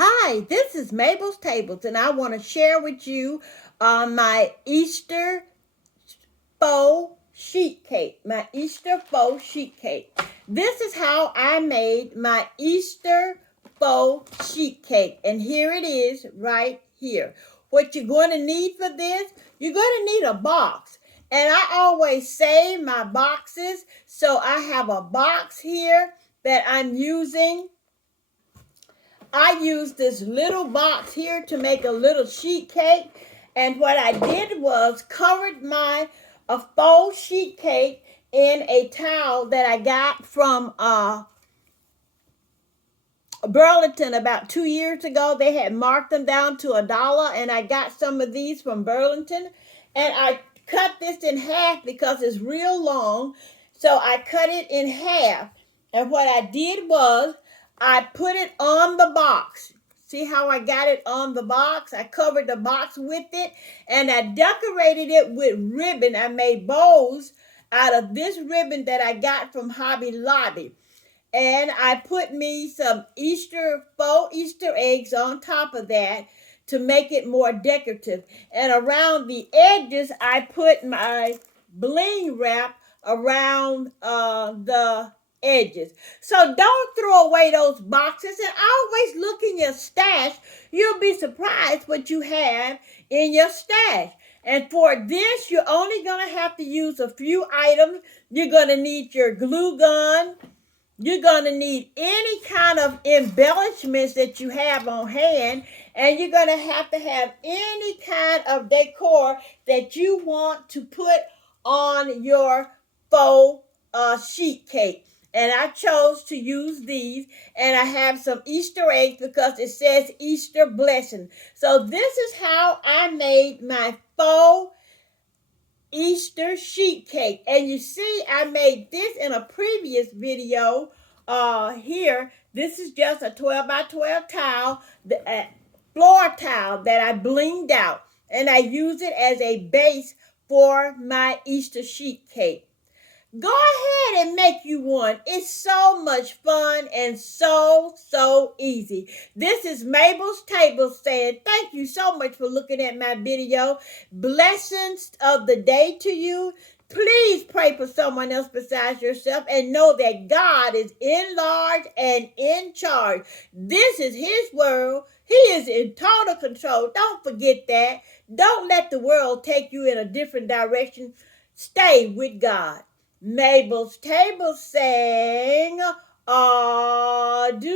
Hi, this is Mable's Tables, and I want to share with you my Easter faux sheet cake. My Easter faux sheet cake. This is how I made my Easter faux sheet cake, and here it is right here. What you're going to need for this, you're going to need a box. And I always save my boxes, so I have a box here that I'm using. I used this little box here to make a little sheet cake. And what I did was covered my faux sheet cake in a towel that I got from Burlington about 2 years ago. They had marked them down to $1, and I got some of these from Burlington. And I cut this in half because it's real long. So I cut it in half. And what I did was I put it on the box. See how I got it on the box? I covered the box with it, and I decorated it with ribbon. I made bows out of this ribbon that I got from Hobby Lobby. And I put me some faux Easter eggs on top of that to make it more decorative. And around the edges, I put my bling wrap around the edges. So don't throw away those boxes, and always look in your stash. You'll be surprised what you have in your stash. And for this, you're only going to have to use a few items. You're going to need your glue gun. You're going to need any kind of embellishments that you have on hand, and you're going to have any kind of decor that you want to put on your faux sheet cake. And I chose to use these, and I have some Easter eggs because it says Easter blessing. So this is how I made my faux Easter sheet cake. And you see, I made this in a previous video here. This is just a 12 by 12 towel, the floor towel that I blinged out. And I use it as a base for my Easter sheet cake. Go ahead and make you one. It's so much fun and so easy. This is Mabel's Table saying thank you so much for looking at my video. Blessings of the day to you. Please pray for someone else besides yourself and know that God is in large and in charge. This is His world. He is in total control. Don't forget that. Don't let the world take you in a different direction. Stay with God. Mabel's Table sang adieu.